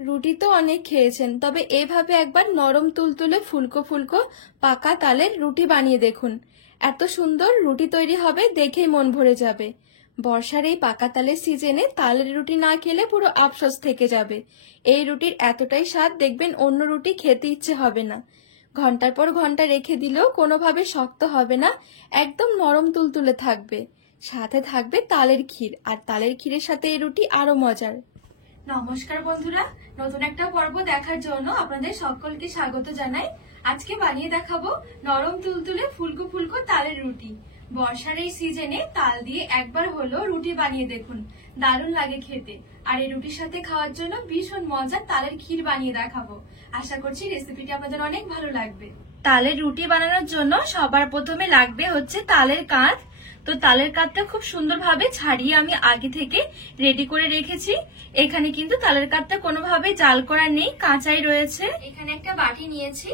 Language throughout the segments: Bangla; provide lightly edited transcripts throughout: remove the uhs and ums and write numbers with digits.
রুটি তো অনেক খেয়েছেন, তবে এভাবে একবার নরম তুলতুলে ফুলকো ফুলকো পাকা তালের রুটি বানিয়ে দেখুন। এত সুন্দর রুটি তৈরি হবে, দেখেই মন ভরে যাবে। বর্ষার এই পাকা তালের সিজনে তালের রুটি না খেলে পুরো আফসোস থেকে যাবে। এই রুটির এতটাই স্বাদ, দেখবেন অন্য রুটি খেতে ইচ্ছে হবে না। ঘন্টার পর ঘন্টা রেখে দিলেও কোনোভাবে শক্ত হবে না, একদম নরম তুলতুলে থাকবে। সাথে থাকবে তালের ক্ষীর, আর তালের ক্ষীরের সাথে এই রুটি আরো মজার। নমস্কার বন্ধুরা, নতুন একটা পর্ব দেখার জন্য আপনাদের সকলকে স্বাগত জানাই। আজকে বানিয়ে দেখাবো নরম তুলতুলে ফুলকো ফুলকো তালের রুটি। বর্ষার এই সিজনে তাল দিয়ে একবার হলো রুটি বানিয়ে দেখুন, দারুণ লাগে খেতে। আর এই রুটির সাথে খাওয়ার জন্য ভীষণ মজার তালের ক্ষীর বানিয়ে দেখাবো। আশা করছি রেসিপিটি আপনাদের অনেক ভালো লাগবে। তালের রুটি বানানোর জন্য সবার প্রথমে লাগবে হচ্ছে তালের কাঁধ। তো তালের কাঠটা খুব সুন্দরভাবে ছাড়িয়ে আমি আগে থেকে রেডি করে রেখেছি। এখানে কিন্তু তালের কাঠটা কোনোভাবে জাল করা নেই, কাঁচাই রয়েছে। এখানে একটা বাটি নিয়েছি,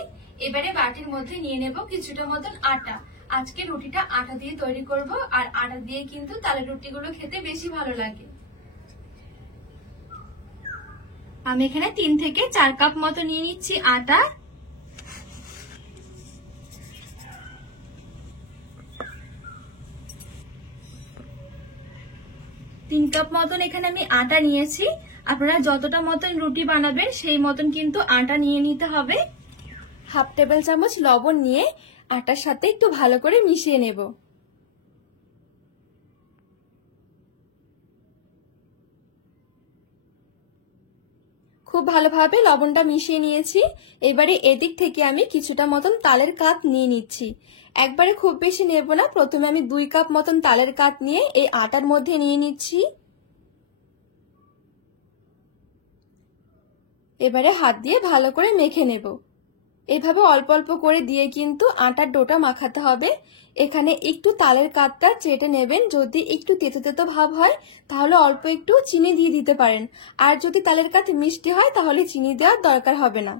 এবারে বাটির মধ্যে নিয়ে নেব কিছুটা মতন আটা। আজকে রুটিটা আটা দিয়ে তৈরি করব, আর আটা দিয়ে কিন্তু তালের রুটিগুলো খেতে বেশি ভালো লাগে। আমি এখানে 3 থেকে 4 কাপ মতো নিয়ে নিচ্ছি আটা। তিন কাপ মতন এখানে আমি আটা নিয়েছি। আপনারা যতটা মতন রুটি বানাবেন সেই মতন কিন্তু আটা নিয়ে নিতে হবে। হাফ টেবিল চামচ লবণ নিয়ে আটার সাথে একটু ভালো করে মিশিয়ে নেব। খুব ভালোভাবে লবণটা মিশিয়ে নিয়েছি। এবারে এদিক থেকে আমি কিছুটা মতন তালের কাপ নিয়ে নিচ্ছি। একবারে খুব বেশি নেব না, প্রথমে আমি 2 কাপ মতন তালের কাপ নিয়ে এই আটার মধ্যে নিয়ে নিচ্ছি। এবারে হাত দিয়ে ভালো করে মেখে নেব। এভাবে অল্প অল্প করে দিয়ে কিন্তু আটার ডোটা মাখাতে হবে। এখানে একটু তালের কাপটা চেটে নেবেন, যদি একটু তেতো তেতো ভাব হয় তাহলে অল্প একটু চিনি দিয়ে দিতে পারেন, আর যদি তালের কাপ মিষ্টি হয় তাহলে চিনি দেওয়ার দরকার হবে না।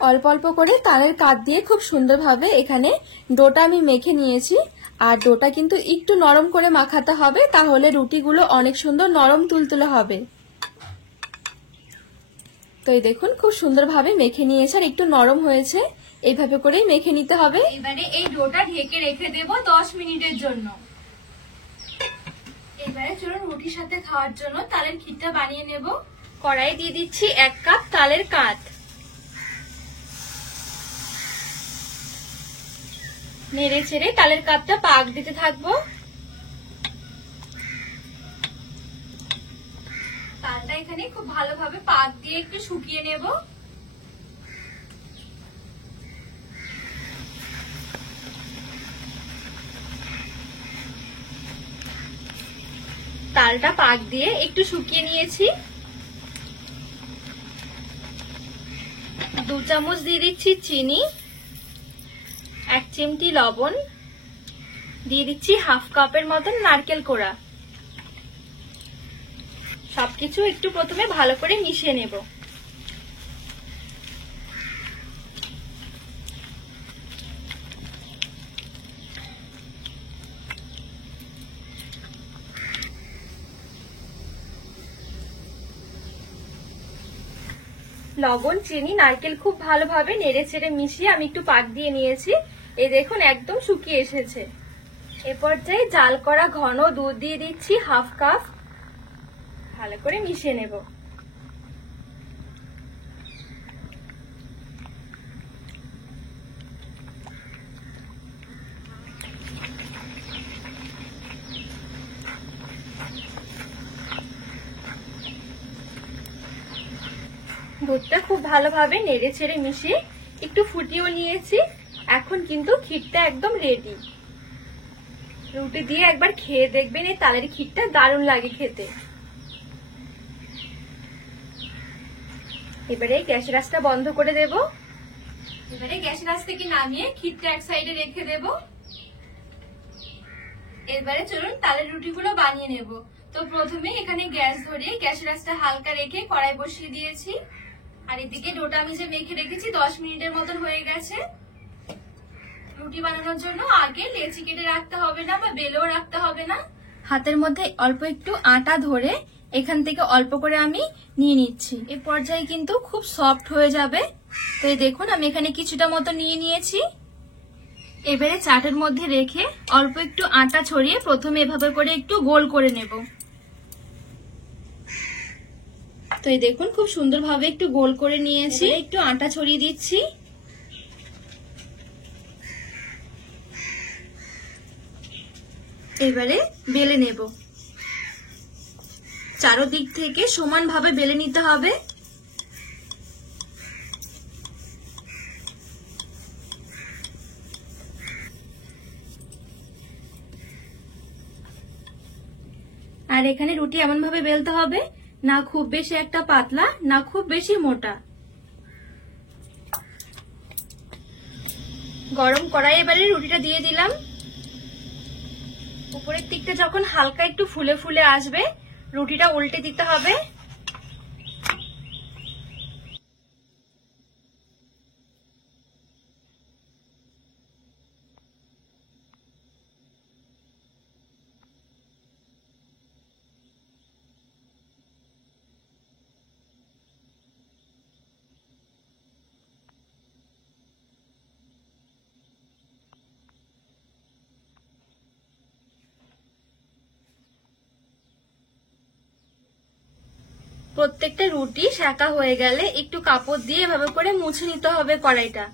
অল্প অল্প করে তালের কাপ দিয়ে খুব সুন্দরভাবে এখানে ডোটা আমি মেখে নিয়েছি। আর ডোটা কিন্তু একটু নরম করে মাখাতে হবে, তাহলে রুটিগুলো অনেক সুন্দর নরম তুলতুলে হবে। তো এই দেখুন খুব সুন্দরভাবে মেখে নিয়েছে, আর একটু নরম হয়েছে। এইভাবে করেই মেখে নিতে হবে। এবারে এই ডোটা ঢেকে রেখে দেব 10 মিনিটের জন্য। এবারে চলুন রুটির সাথে খাওয়ার জন্য তালের ক্ষীরটা বানিয়ে নেব। কড়াই দিয়ে দিচ্ছি 1 কাপ তালের কাঠ। নেড়ে ছেড়ে তালের কাঠটা পাক দিতে থাকবো। তালটা এখানে খুব ভালোভাবে পাক দিয়ে একটু শুকিয়ে নেব। তালটা পাক দিয়ে একটু শুকিয়ে নিয়েছি। 2 চামচ দিয়ে দিচ্ছি চিনি, 1 চিমটি লবণ, দিয়ে দিচ্ছি হাফ কাপের মতন নারকেল কোড়া। সবকিছু একটু প্রথমে ভালো করে মিশিয়ে নেব। লবণ, চিনি, নারকেল খুব ভালোভাবে নেড়ে চেড়ে মিশিয়ে আমি একটু পাক দিয়ে নিয়েছি। এই দেখুন একদম শুকিয়ে এসেছে। এ পর্যায়ে জাল করা ঘন দুধ দিয়ে দিচ্ছি হাফ কাপ। ভালো করে মিশিয়ে নেব। দুধটা খুব ভালোভাবে নেড়ে ছেড়ে মিশিয়ে একটু ফুটিয়েও নিয়েছি। এখন কিন্তু ক্ষীরটা একদম রেডি। রুটি দিয়ে একবার খেয়ে দেখবেন, এই তালের ক্ষীরটা দারুণ লাগে খেতে। এবারে গ্যাসের আঁচটা বন্ধ করে দেব। এবারে গ্যাসের আঁচ থেকে নামিয়ে ক্ষীরটা এক সাইডে রেখে দেব। এবারে চলুন তালের রুটিগুলো বানিয়ে নেব। তো প্রথমে এখানে গ্যাস ধরিয়ে গ্যাসের আঁচটা হালকা রেখে কড়াই বসিয়ে দিয়েছি। আর এদিকে ডোটা আমি যে মেখে রেখেছি 10 মিনিটের মতন হয়ে গেছে। রুটি বানানোর জন্য আগে লেচি কেটে রাখতে হবে না বা বেলেও রাখতে হবে না। হাতের মধ্যে অল্প একটু আটা ধরে এখান থেকে অল্প করে আমি নিয়ে নিচ্ছি। এই পর্যায়ে কিন্তু খুব সফট হয়ে যাবে। তো এই দেখুন আমি এখানে কিছুটা মতো নিয়ে নিয়েছি। এবারে চাটের মধ্যে রেখে অল্প একটু আটা ছড়িয়ে প্রথমে এভাবে করে একটু গোল করে নেব। তো এই দেখুন খুব সুন্দরভাবে একটু গোল করে নিয়েছি। একটু আটা ছড়িয়ে দিচ্ছি। এবারে বেলে নেব। চারদিক থেকে সমানভাবে বেলে নিতে হবে। আর এখানে রুটি এমন ভাবে বেলতে হবে না খুব বেশি একটা পাতলা না খুব বেশি মোটা। গরম কড়াই এবারে রুটিটা দিয়ে দিলাম। উপরের দিকটা যখন হালকা একটু ফুলে ফুলে আসবে রুটিটা উল্টে দিতে হবে। প্রত্যেকটা রুটি সেঁকা হয়ে গেলে একটু কাপড় দিয়ে এভাবে করে মুছে নিতে হবে কড়াইটা।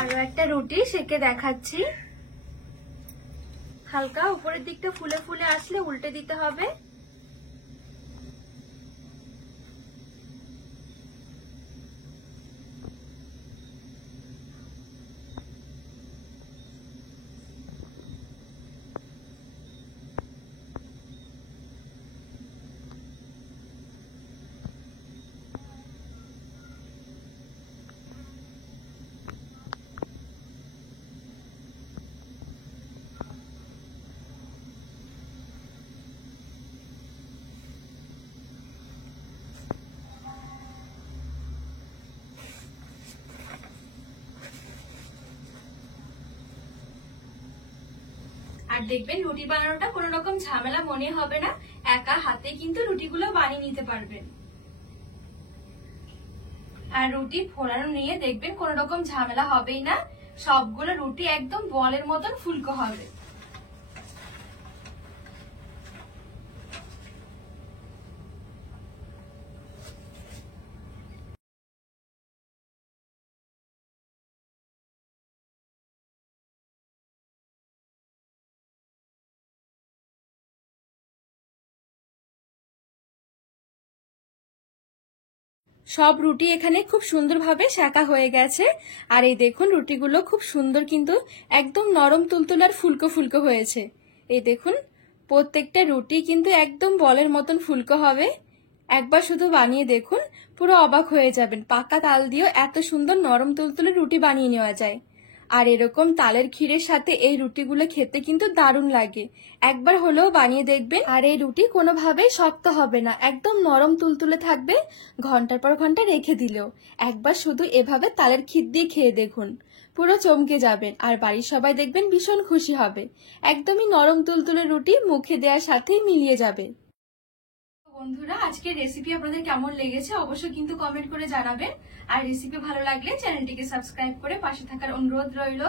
আরো একটা রুটি সেঁকে দেখাচ্ছি। হালকা উপরের দিকটা ফুলে ফুলে আসলে উল্টে দিতে হবে। আর দেখবেন রুটি বানানোটা কোনো রকম ঝামেলা মনে হবে না। একা হাতে কিন্তু রুটিগুলো বানিয়ে নিতে পারবেন। আর রুটি ফোড়ানো নিয়ে দেখবেন কোনো রকম ঝামেলা হবেই না। সবগুলো রুটি একদম বলের মতন ফুলকো হবে। সব রুটি এখানে খুব সুন্দরভাবে সেঁকা হয়ে গেছে। আর এই দেখুন রুটিগুলো খুব সুন্দর কিন্তু একদম নরম তুলতুলে আর ফুলকো ফুলকো হয়েছে। এই দেখুন প্রত্যেকটা রুটি কিন্তু একদম বলের মতন ফুলকো হবে। একবার শুধু বানিয়ে দেখুন, পুরো অবাক হয়ে যাবেন। পাকা তাল দিয়েও এত সুন্দর নরম তুলতুলে রুটি বানিয়ে নেওয়া যায়। আর এরকম তালের ক্ষীরের সাথে এই রুটিগুলো খেতে কিন্তু দারুণ লাগে। একবার হলেও বানিয়ে দেখবেন। আর এই রুটি কোনোভাবেই শক্ত হবে না, একদম নরম তুলতুলে থাকবে। ঘন্টার পর ঘন্টা রেখে দিলেও একবার শুধু এভাবে তালের ক্ষীর দিয়ে খেয়ে দেখুন, পুরো চমকে যাবেন। আর বাড়ির সবাই দেখবেন ভীষণ খুশি হবে। একদমই নরম তুলতুলে রুটি মুখে দেওয়ার সাথেই মিলিয়ে যাবে। বন্ধুরা আজকের রেসিপি আপনাদের কেমন লেগেছে অবশ্যই কিন্তু কমেন্ট করে জানাবেন। আর রেসিপি ভালো লাগলে চ্যানেলটিকে সাবস্ক্রাইব করে পাশে থাকার অনুরোধ রইল।